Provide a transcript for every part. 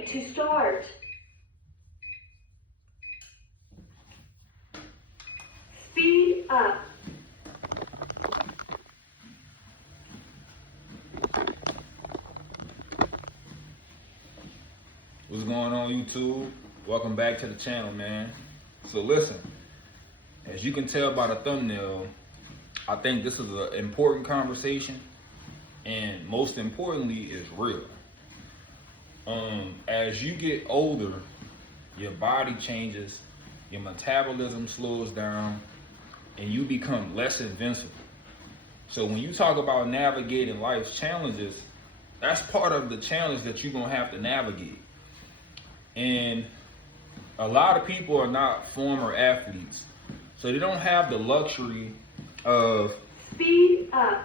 ready to start. Speed up. What's going on, YouTube? Welcome back to the channel, man. So listen, as you can tell by the thumbnail, I think this is an important conversation, and most importantly, is real. As you get older, your body changes, your metabolism slows down, and you become less invincible. So when you talk about navigating life's challenges, that's part of the challenge that you're gonna have to navigate. And a lot of people are not former athletes, so they don't have the luxury of Speed up.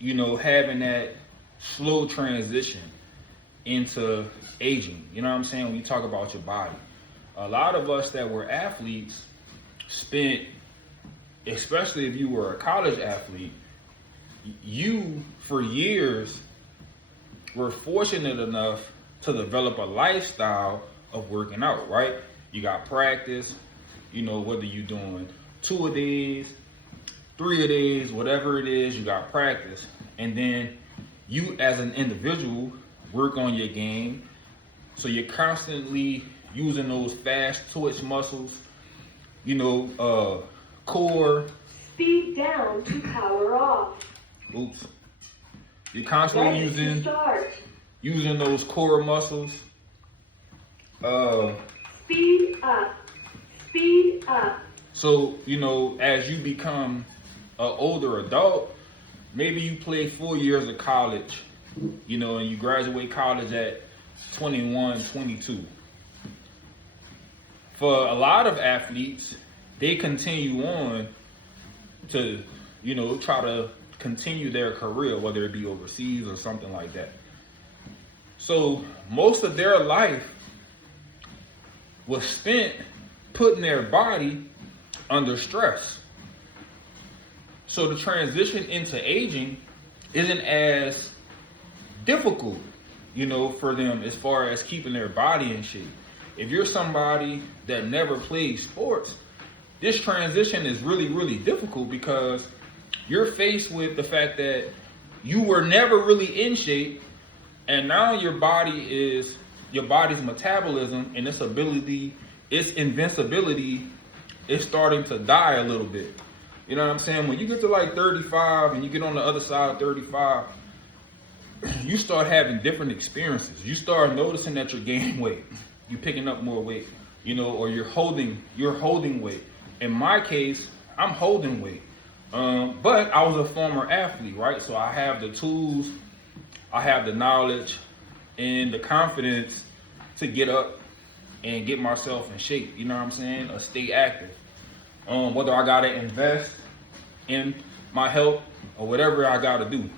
Having that slow transition into aging. You know what I'm saying? When you talk about your body, a lot of us that were athletes spent, especially if you were a college athlete, you for years were fortunate enough to develop a lifestyle of working out, right? You got practice, whether you're doing 2 a days, 3 a days, whatever it is, you got practice. And then you as an individual work on your game. So you're constantly using those fast twitch muscles, core. Speed down to power off. Oops. You're constantly Ready to start. using those core muscles. Speed up. Speed up. So, as you become an older adult, maybe you play 4 years of college, and you graduate college at 21, 22. For a lot of athletes, they continue on to, try to continue their career, whether it be overseas or something like that. So most of their life was spent putting their body under stress. So the transition into aging isn't as difficult, for them as far as keeping their body in shape. If you're somebody that never played sports, this transition is really, really difficult because you're faced with the fact that you were never really in shape, and now your body's metabolism and its invincibility is starting to die a little bit. You know what I'm saying? When you get to like 35 and you get on the other side of 35, you start having different experiences. You start noticing that you're gaining weight, you're picking up more weight, or you're holding weight. In my case, I'm holding weight. But I was a former athlete, right? So I have the tools, I have the knowledge and the confidence to get up and get myself in shape, you know what I'm saying? Or stay active. Whether I gotta invest in my health or whatever I gotta do.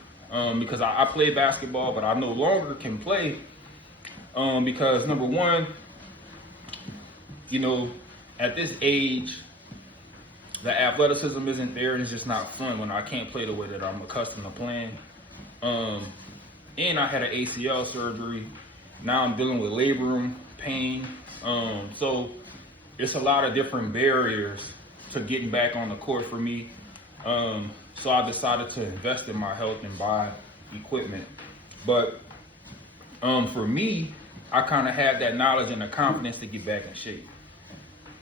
Because I play basketball, but I no longer can play because number one, at this age, the athleticism isn't there, and it's just not fun when I can't play the way that I'm accustomed to playing. And I had an ACL surgery. Now I'm dealing with labrum pain. So it's a lot of different barriers to getting back on the court for me. So I decided to invest in my health and buy equipment. But for me, I kind of had that knowledge and the confidence to get back in shape.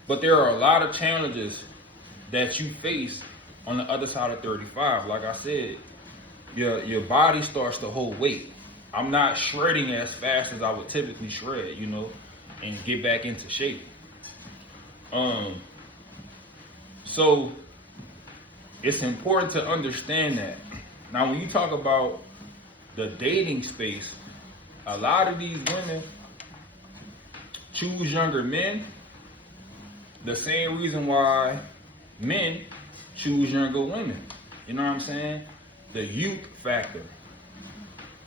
But there are a lot of challenges that you face on the other side of 35. Like I said, your body starts to hold weight. I'm not shredding as fast as I would typically shred, and get back into shape. So it's important to understand that. Now, when you talk about the dating space, a lot of these women choose younger men the same reason why men choose younger women. You know what I'm saying? The youth factor.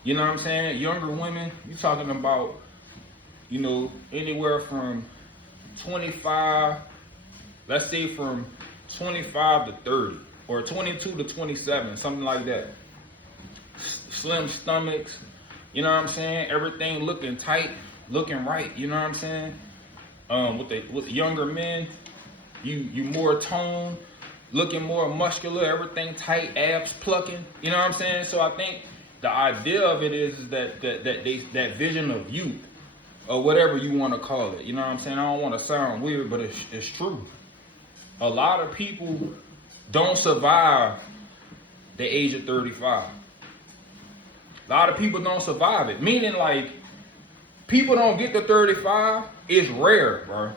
You know what I'm saying? Younger women, you're talking about, anywhere from 25, let's say from 25 to 30, or 22 to 27, something like that. Slim stomachs, You know what I'm saying? Everything looking tight, looking right. You know what I'm saying? With the younger men, you more toned, looking more muscular, everything tight, abs plucking. You know what I'm saying? So I think the idea of it is that vision of youth, or whatever you want to call it. You know what I'm saying? I don't want to sound weird, but it's true. A lot of people don't survive the age of 35. A lot of people don't survive it. Meaning, like, people don't get to 35. It's rare, bro.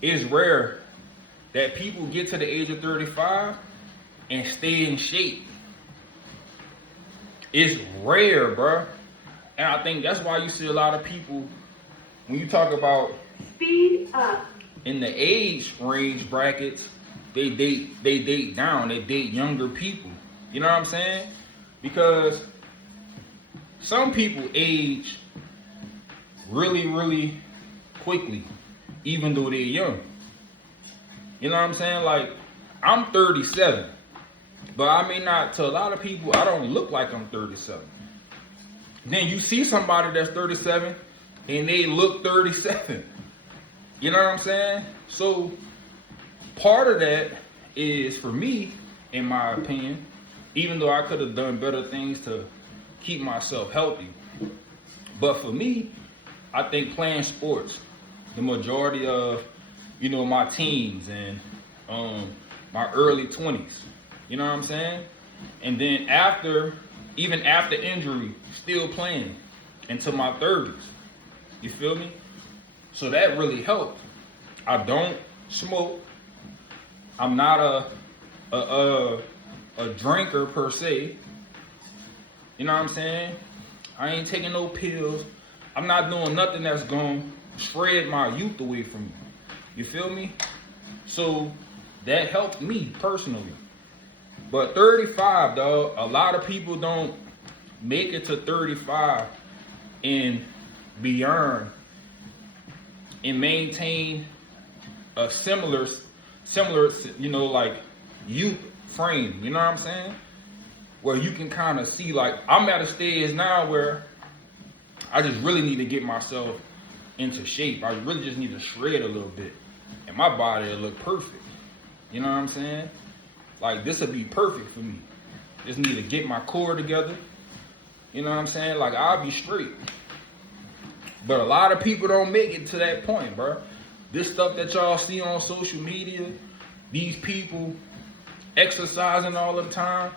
It's rare that people get to the age of 35 and stay in shape. It's rare, bro. And I think that's why you see a lot of people, when you talk about Speed up. in the age range brackets, they date down, they date younger people. You know what I'm saying? Because some people age really, really quickly, even though they're young. You know what I'm saying? Like, I'm 37, but I may not, to a lot of people, I don't look like I'm 37. Then you see somebody that's 37 and they look 37. You know what I'm saying? So part of that is, for me, in my opinion, even though I could have done better things to keep myself healthy, but for me, I think playing sports, the majority of, you know, my teens and my early 20s, you know what I'm saying? And then even after injury, still playing into my 30s. You feel me? So that really helped. I don't smoke. I'm not a drinker per se. You know what I'm saying? I ain't taking no pills. I'm not doing nothing that's gonna shred my youth away from me. You feel me? So that helped me personally. But 35, dog, a lot of people don't make it to 35 and beyond and maintain a similar, you know, like, youth frame. You know what I'm saying? Where you can kind of see, like, I'm at a stage now where I just really need to get myself into shape. I really just need to shred a little bit, and my body will look perfect. You know what I'm saying? Like, this would be perfect for me. Just need to get my core together. You know what I'm saying? Like, I'll be straight. But a lot of people don't make it to that point, bro. This stuff that y'all see on social media, these people exercising all the time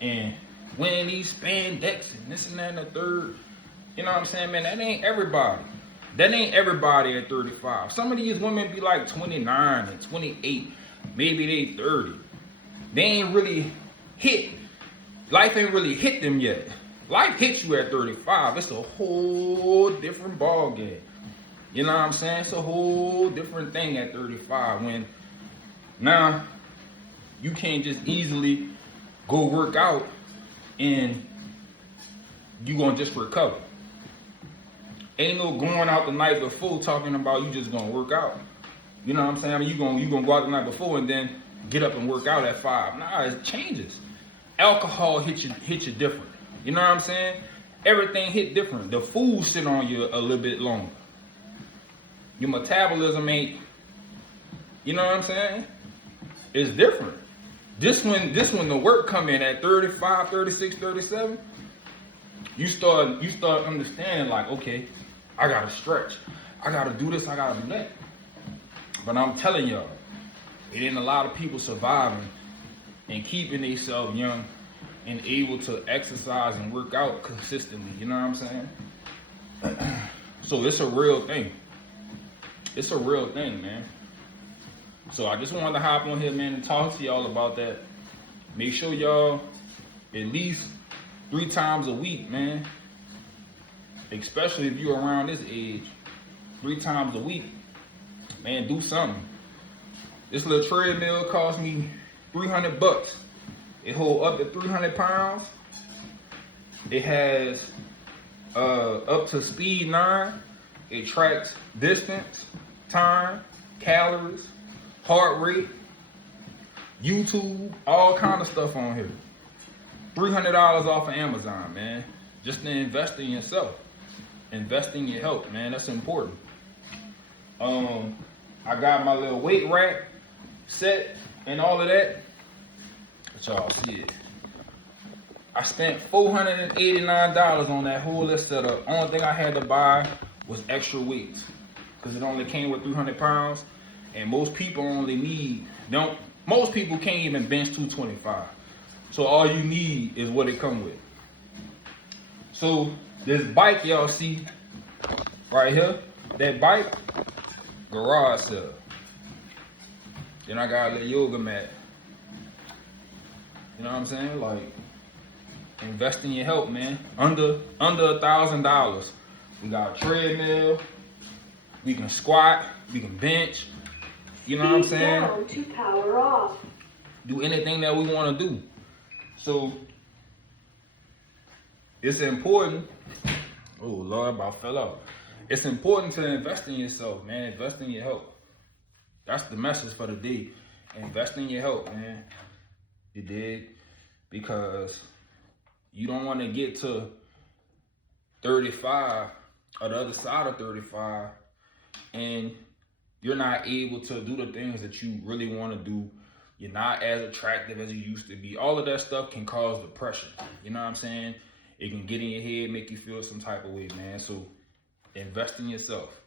and wearing these spandex and this and that and the third. You know what I'm saying, man? That ain't everybody. That ain't everybody at 35. Some of these women be like 29 and 28. Maybe they 30. They ain't really hit. Life ain't really hit them yet. Life hits you at 35. It's a whole different ball game. You know what I'm saying? It's a whole different thing at 35 when now you can't just easily go work out and you gonna just recover. Ain't no going out the night before talking about you just gonna work out. You know what I'm saying? I mean, you gonna go out the night before and then get up and work out at 5. Nah, it changes. Alcohol hits you different. You know what I'm saying? Everything hit different. The food sit on you a little bit longer. Your metabolism ain't, you know what I'm saying? It's different. This when the work come in at 35, 36, 37, you start understanding, like, okay, I gotta stretch. I gotta do this, I gotta do that. But I'm telling y'all, it ain't a lot of people surviving and keeping themselves young and able to exercise and work out consistently. You know what I'm saying? So it's a real thing. It's a real thing, man. So I just wanted to hop on here, man, and talk to y'all about that. Make sure y'all at least 3 times a week, man. Especially if you're around this age. 3 times a week. Man, do something. This little treadmill cost me $300. It hold up to 300 pounds. It has up to speed 9. It tracks distance, time, calories, heart rate, YouTube, all kind of stuff on here. $300 off of Amazon, man. just to invest in yourself. Invest in your health, man. That's important. I got my little weight rack set and all of that. But y'all see it. I spent $489 on that whole list setup. Only thing I had to buy was extra weights, because it only came with 300 pounds, and most people most people can't even bench 225. So all you need is what it come with. So this bike y'all see right here, that bike, garage sale. Then I got a little yoga mat. You know what I'm saying? Like, invest in your health, man. Under $1,000. We got a treadmill. We can squat. We can bench. You know what I'm Speed saying? down to power off. Do anything that we want to do. So it's important. Oh Lord, I fell out. It's important to invest in yourself, man. Invest in your health. That's the message for the day. Invest in your health, man. You did, because you don't want to get to 35 or the other side of 35 and you're not able to do the things that you really want to do. You're not as attractive as you used to be. All of that stuff can cause depression. You know what I'm saying? It can get in your head, make you feel some type of way, man. So invest in yourself.